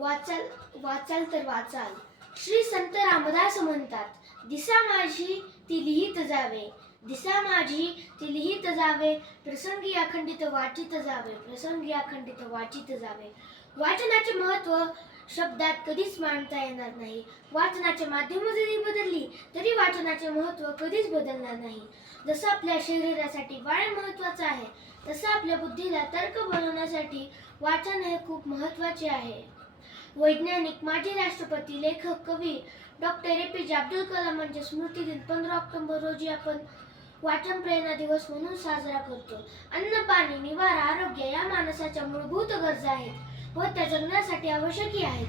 वाचाल वाचाल तर वाचाल. श्री संत रामदास म्हणतात दिसा माझी ती लिहित जावे दिसा माझी ती लिहित जावे प्रसंगी अखंडित वाचित जावे प्रसंगी अखंडित वाचित जावे. वाचनाचे महत्त्व शब्दात कधीच मांडता येणार नाही. वाचनाचे माध्यम जरी बदलली तरी वाचनाचे महत्त्व कधीच बदलणार नाही. जसं आपल्या शरीरासाठी व्यायाम महत्वाचं आहे तसं आपल्या बुद्धीला तर्क बनवण्यासाठी वाचन हे खूप महत्त्वाचे आहे. वैज्ञानिक माजी राष्ट्रपती लेखक कवी डॉक्टर ए पी जे अब्दुल कलाम यांच्या स्मृती दिन पंधरा ऑक्टोबर रोजी आपण वाचन प्रेरणा दिवस म्हणून साजरा करतो. अन्न पाणी निवारा आरोग्य या माणसाच्या मूलभूत गरजा आहेत व त्या जगण्यासाठी आवश्यकही आहेत.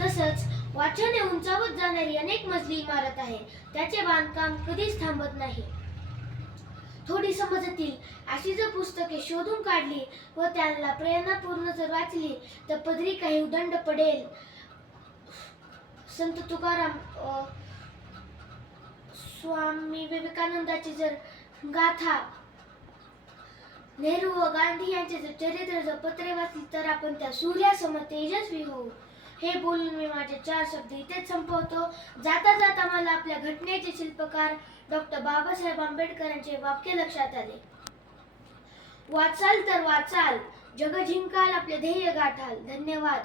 तसंच वाचन हे उंचावत जाणारी अनेक मजली इमारत आहे. त्याचे बांधकाम कधीच थांबत नाही. थोडी समजतील अशी पुस्तके शोधून काढली व त्यांना प्रेरणापूर्ण जर वाचली तर पदरी काही उदंड पडेल. संत तुकाराम स्वामी विवेकानंदाची जर गाथा नेहरू व गांधी यांचे जर चरित्र जर पत्रे वाचली तर आपण त्या सूर्यासमोर तेजस्वी होऊ. हे बोलून मी माझे चार शब्द इथेच संपवतो. जाता जाता मला आपल्या घटनेचे शिल्पकार डॉक्टर बाबासाहेब आंबेडकरांचे वाक्य लक्षात आले. वाचाल तर वाचाल. जग जिंकाल आपले ध्येय गाठाल. धन्यवाद.